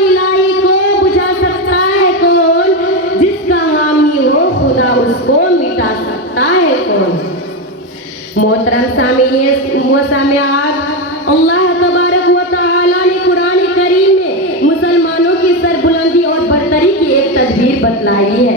इलाही को बुझा सकता है कौन, जिसका हामी हो खुदा उसको मिटा सकता है कौन। मोहतरम सामियात, अल्लाह तबारक व तआला ने कुरान करीम में मुसलमानों की सरबुलंदी और बरतरी की एक तदबीर बतलाई है।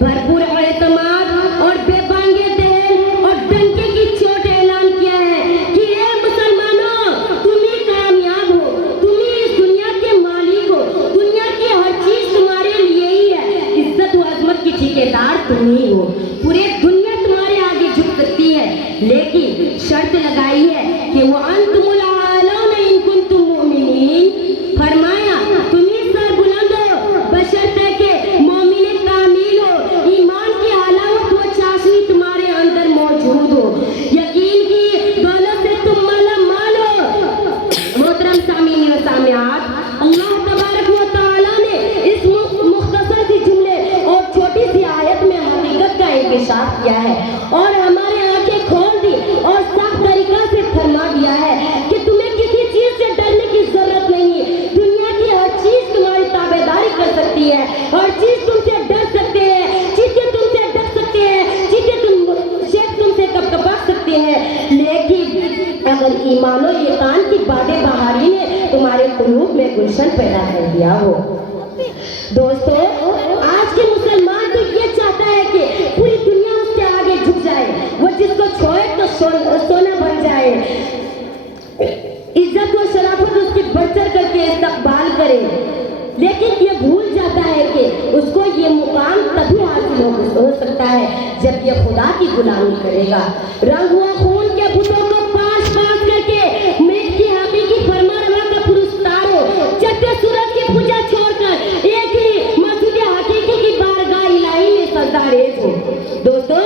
भरपूर एतमाद और बेबांगे दिल और डंके की चोट ऐलान किया है कि ए मुसलमानों, तुम ही कामयाब हो, तुम ही इस दुनिया के मालिक हो, दुनिया की हर चीज तुम्हारे लिए ही है, इज्जत व अजमत की ठेकेदार तुम ही हो, पूरी दुनिया तुम्हारे आगे झुक सकती है, लेकिन शर्त लगाई है कि वो अंतुमुल आलौन इन कुंतुम मुमिनीन। फरमाया तुम ही सर बुलंद हो बशर्ते के मोमिन कामिल हो, ईमान की हलावत व चाशनी तुम्हारे अंदर मौजूद हो, यकीन की दौलत से तुम मालामाल हो। मोहतरम सामीन व सामियात, अल्लाह तबारक व तआला ने इस मुख्तसर सी जुमले और छोटी सी आयत में हकीकत का इंकशाफ किया है और हमारे आंखें खोल दी और साफ तरीका से फरमा दिया है कि तुम्हें किसी चीज से डरने की जरूरत नहीं। दुनिया की हर चीज तुम्हारी ताबेदारी कर सकती है, हर चीज तुमसे डर सकते हैं, चीजें तुमसे डर सकते हैं, चीजें तुमसे कपकपा सकते हैं, लेकिन अगर ईमान और यकीन की बातें बहारी ने तुम्हारे कुलूब में गुलशन पैदा कर दिया हो। दोस्तों, आज के मुसलमान तो ये चाहता है कि पूरी दुनिया उसके आगे झुक जाए, वो जिसको छोड़े तो सोना बन जाए, इज्जत और शराफत उसकी बढ़ चढ़ करके इस्तकबाल करे, लेकिन ये भूल जाता है कि उसको ये मुकाम तभी हासिल हो सकता है जब ये खुदा की गुलामी करेगा। रंग व खून के बुतों को पास पास करके मेघ की हकीकी फरमानवा का पुरस्कार हो, चट्टे सूरज की पूजा छोड़कर एक ही मस्जिद हकीकी की बारगाह इलाही में सजदारेज हो। दोस्तों,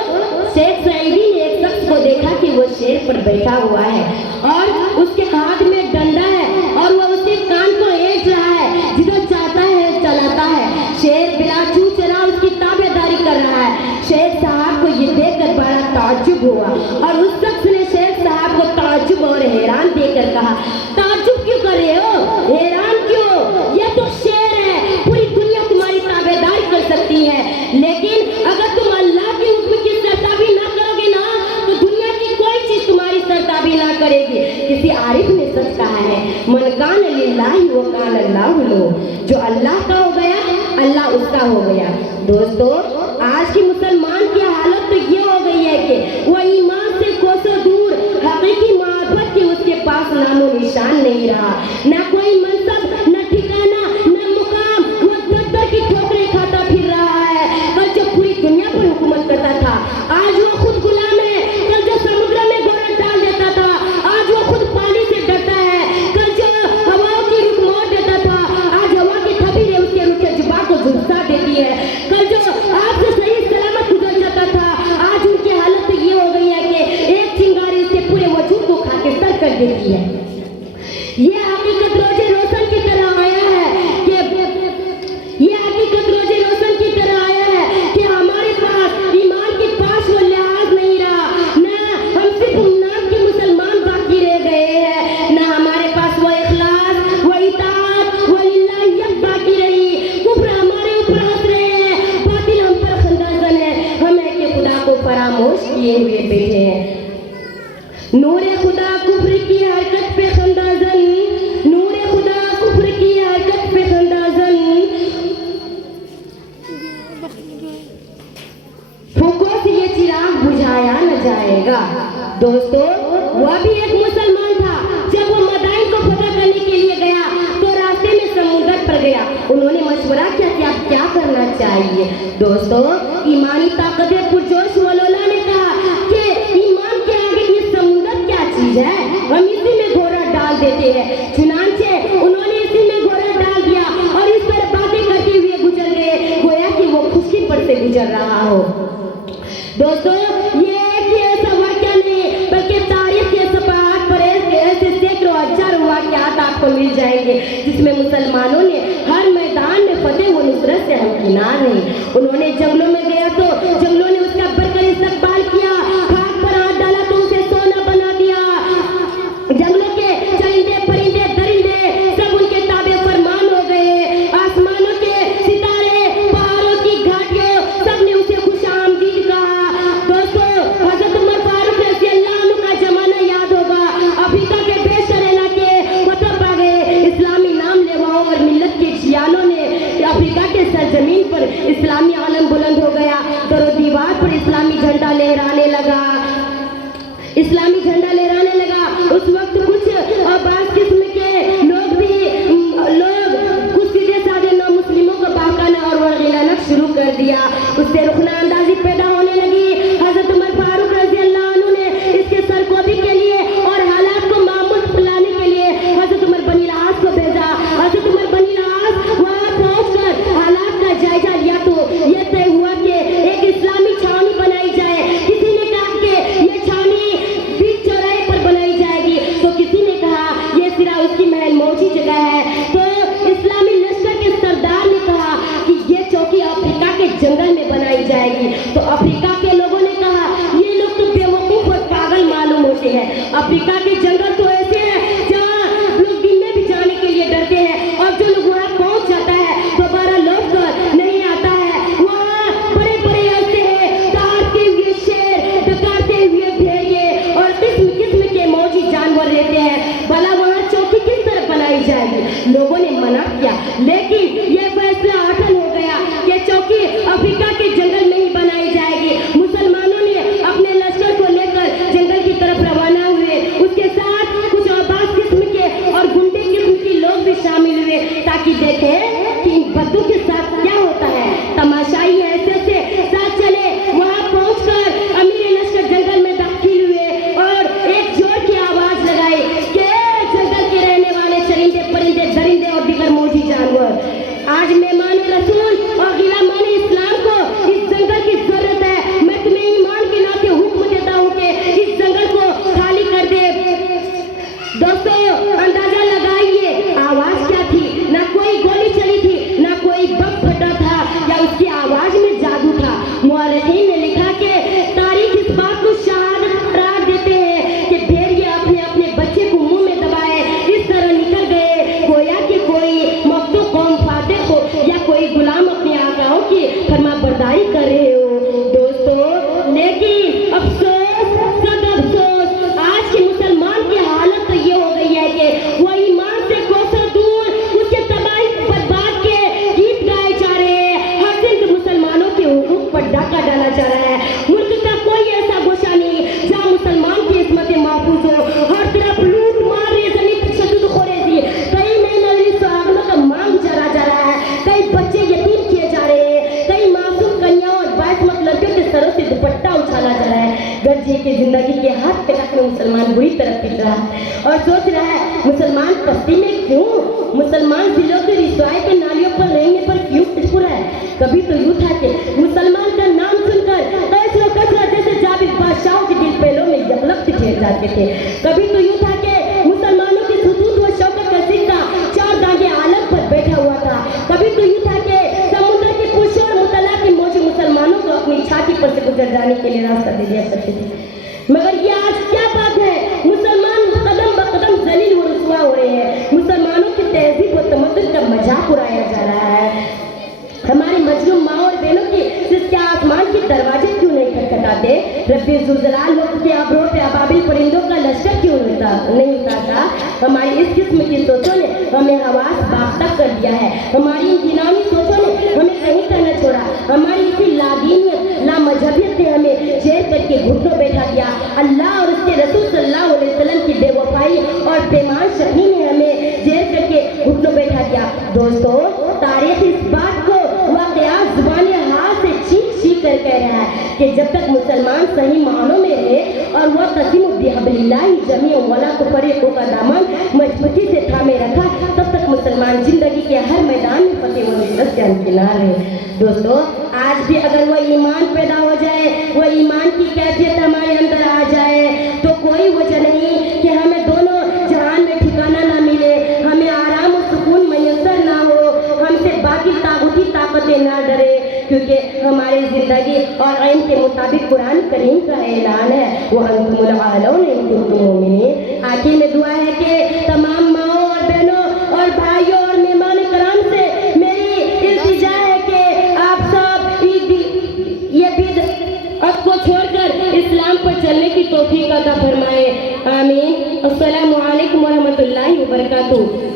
शेख सईदी ने एक शख्स को देखा कि वो शेर पर बैठा हुआ है और उसके हाथ में डंडा है और वो उसके कान को ऐंठ रहा है, जिधर चाहता है चलाता है। शेर बिला चू चरा उसकी ताबेदारी कर रहा है। शेख साहब को ये देखकर बड़ा ताज्जुब हुआ और उस शख्स ने शेख साहब को ताज्जुब और हैरान देकर कहा, ताज्जुब क्यों कर रहे हो, हैरान क्यों, ये तो शेर है, पूरी दुनिया तुम्हारी ताबेदारी कर सकती है, लेकिन अगर तुम अल्लाह के हुक्म की सरताबी ना करोगे ना तो दुनिया की कोई चीज तुम्हारी सरताबी ना करेगी। किसी आरिफ ने सच कहा है, मन कान लिल्लाहि व कान अल्लाहु लहू, जो अल्लाह का हो गया अल्लाह उसका हो गया। दोस्तों, आज की मुसलमान की हालत तो ये हो गई है कि वह ईमान से कोसों दूर, हकीकी मोहब्बत की उसके पास नामो निशान नहीं रहा, ना कोई मनसब, न ठिकाना, न मुकाम, वो दर की ठोकरें खाता फिर रहा है। कल जो पूरी दुनिया पर हुकूमत करता था, आज वो खुद गुलाम है। कल जो समुद्र में गोला डाल देता था, आज वो खुद पानी से डरता है। कल जो हवाओं की रुख मोड़ देता था, आज हवा की थपीरें उसके रुखे जुबान को झुलसा देती है। कल जो आपसे सही सलामत गुजर जाता था, आज उनकी हालत तो ये हो गई है कि एक चिंगारी उसके पूरे वजूद को खा के सर कर देती है। ये हकीकत रोजे रोशन की तरह आया है कि हमारे पास ईमान के पास वो लिहाज नहीं रहा, ना हम सिर्फ नाम के मुसलमान बाकी रह गए हैं, ना हमारे पास वो इखलास, वो इताअत, वो लिल्लाहियत बाकी रही। कुफ्र हमारे ऊपर हंस रहे हैं, बातिल हम पर खंदाजन है, हम है कि खुदा को फरामोश किए हुए बैठे हैं। नूरे खुदा कुफ्र की हरकत पे खंदाजन, नूरे खुदा कुफ्र की हरकत पे खंदाजन, फूकों से ये चिराग बुझाया न जाएगा। दोस्तों, वह भी एक मुसलमान था। जब वो मदाइन को फतह करने के लिए गया तो रास्ते में समुद्र पर गया। उन्होंने मशवरा किया कि आप क्या करना चाहिए। दोस्तों, ईमानी ताकतें पुरजोश वलोला ने कहा कि ईमान के आगे ये समुद्र क्या चीज है, हम इसी में घोड़ा डाल देते हैं। चुनांचे उन्होंने इसी में घोड़ा डाल दिया और इस पर बातें करते हुए गुजर गए, गोया कि वो खुशी पर से गुजर रहा हो। दोस्तों, ये एक ऐसा वाक्या नहीं बल्कि तारीख के सफहात पर ऐसे सैकड़ों हजार वाकयात आपको मिल जाएंगे जिसमें मुसलमानों ने हर मैदान में फतेह व नुसरत से हमकिनार रहे। उन्होंने जंगलों में गया तो जंगलों ने उसका बढ़कर इस्तकबाल किया, खाक पर हाथ डाला तो उसे सोना बना दिया। जंगलों के चरिंदे परिंदे दरिंदे सब उनके ताबे फरमान हो गए। झंडा लहराने लगा, उस वक्त कुछ अब्बास किस्म के लोग कुछ सीधे साधे नौ मुस्लिमों को बहकाना और वरगलाना शुरू कर दिया। उससे रुखना अंदाजी पैदा होने लगी। हजरत उमर फारूक रजी अल्लाह अन्हु ने इसके सरकोबी के लिए और हालात को मामूल लाने के लिए हजरत उमर बनी आस को भेजा। हजरत उमर बनी आस वहां पहुंचकर हालात का जायजा लिया तो ये तय हुआ कि एक इस्लामी छावनी बनाई जाए। किसी ने कहा कि ये छावनी बीच चौराहे पर बनाई जाएगी, तो किसी ने कहा ये सिरा उसकी महल मौजी जगह है। तो इस्लामी लश्कर के सरदार ने कहा कि ये चौकी अफ्रीका के जंगल में बनाई जाएगी। तो अफ्रीका के लोगों ने कहा ये लोग तो बेवकूफ और पागल मालूम होते हैं। अफ्रीका के जंगल तो ऐसे हैं जहाँ लोग दिन में भी जाने के लिए डरते हैं और जो लोग वहाँ पहुँच जाता है दोबारा लौट कर नहीं आता है। वहाँ बड़े बड़े ऐसे हैं दहाड़ते हुए शेर, डकारते हुए भेड़िए और किस्म किस्म के मौजी जानवर रहते हैं। भला वहाँ चौकी किस तरह बनाई जाएगी? लोगों ने मना किया, लेकिन ये फैसला अटल हो गया कि चौकी अफ्रीका के जंगल में ही बनाई जाएगी। मुसलमानों ने अपने लश्कर को लेकर जंगल की तरफ रवाना हुए। उसके साथ कुछ अब्बास किस्म के और गुंडे किस्म के लोग भी शामिल हुए ताकि देखें कि इन बद्दू के साथ क्या होता है। तमाशाई ऐसे से साथ चले। वहां पहुंचकर अमीर लश्कर जंगल में दाखिल हुए और एक जोर की आवाज लगाई कि जंगल के रहने वाले चरिंदे परिंदे दरिंदे और दीगर मौजी जानवर, आज मेहमान रसूल और गिलामान इस्लाम को इस जंगल की जरूरत है। मैं तुम्हें ईमान के नाते हुक्म देता हूँ कि इस जंगल को खाली कर दे। दोस्तों अंदाजा लगाइए आवाज क्या थी? ना कोई गोली चली थी, ना कोई बम फटा था या उसकी आवाज में जादू था। मुअर्रिखीन ने लिखा कि तारीख इस बात को शहादत करार देते हैं कि भेड़िए अपने अपने बच्चे को मुंह में दबाए इस तरह निकल गए गोया कि कोई मख्तू कौम फातिह हो या कोई गुलाम अपने आकाओं की फरमाबरदारी कर रहे हो। दोस्तों लेकिन अफसोस सद अफसोस आज के मुसलमान की हालत तो ये हो गई है कि वो ईमान से कोसों दूर उसके तबाही बर्बाद के गीत गाए जा रहे हैं। हर दिन मुसलमानों के हुकूक पर डाका डाला जा रहा है। मुल्क का कोई ऐसा गोशा नहीं जहाँ मुसलमान की इस्मत महफूज हो। हर तरफ लूट मार रेज़नी तशद्दुद खोरेज़ी, कई नई नई सुहागनों का मांग चला जा रहा है, कई बच्चे यतीम किए जा रहे हैं, कई मासूम कन्याओं और बाइसमत लड़कियों के सरों से दुपट्टा उछाला जा रहा है। गर्जी की जिंदगी के हर तरफ में मुसलमान बुरी तरफ पिट रहा है और सोच रहा है मुसलमान पस्ती में क्यों? मुसलमान जिलों के रिश्वाई के नालियों पर रहने पर क्यों पिछुड़ रहा है? कभी तो यूं था कि मुसलमान का नाम सुनकर कैसरो कसरा जैसे जाबिर बादशाहों के दिल पहलों में यकलक से ठहर जाते थे। कभी तो यूं था कि मुसलमानों के सुतूत व शौकत का सिक्का चार दागे आलम पर बैठा हुआ था। कभी तो यूं था कि समुद्र के पुरुषों और मुतला के मौजे मुसलमानों को अपनी छाती पर से गुजर जाने के लिए रास्ता दे दिया करते थे। मगर ये आज क्या बात है? मुसलमान कदम ब कदम जलील व रुसवा हो रहे हैं। मुसलमानों की तहजीब व तमद्दुन का मजाक उड़ाया जा रहा है। हमारी मजलूम माँ और बहनों की सिस्के आसमान के दरवाजे क्यों नहीं खटखटाते? रब्बे ज़ुलजलाल लोग के अबरों पे अबाबिल परिंदों का लश्कर क्यों नहीं उतारता? हमारी इस किस्म की सोचों ने हमें हवास बाख्ता कर दिया है। हमारी इन घिनौनी सोचों ने हमें कहीं का न छोड़ा। हमारी इसी लादीनियत लामजहबियत ने हमें जेल करके घुटनों बैठा दिया। अल्लाह और उसके रसूल सल्लल्लाहु अलैहि वसल्लम की बेवफाई और बेईमान शक्ति ने हमें जेल करके घुटनों बैठा दिया। दोस्तों तारीख इस बात को वाक़यात ज़ुबान हाल से चीख कर कह रहा है कि जब तक मुसलमान सही मानों में रहे और वह तस्लीम बिहब्लिल्लाहि जमीअन वला तुफ़र्रिक़ू का दामन मजबूती से थामे रखा, तब तक मुसलमान जिंदगी के हर मैदान में फतेह व नुसरत से हमकिनार है। दोस्तों आज भी अगर वह ईमान पैदा हो जाए, वह ईमान की कैफियत हमारे अंदर आ जाए, तो कोई वजह नहीं कि हमें दोनों जहान में ठिकाना ना मिले, हमें आराम और सुकून मयसर ना हो, हमसे बाकी तागुती ताकतें ना डरे, क्योंकि हमारी जिंदगी और आइन के मुताबिक कुरान करीम का ऐलान है वो अंतुमुल आलौन इन कुंतुम मोमिनीन। आखिर में दुआ है कि तमाम माओं और बहनों और भाइयों और मेहमान कराम से मेरी इल्तिजा है कि आप सब ये बिदअत को छोड़कर इस्लाम पर चलने की तौफीक अता फरमाए। आमीन। अस्सलामु अलैकुम व रहमतुल्लाहि व बरकातुहू।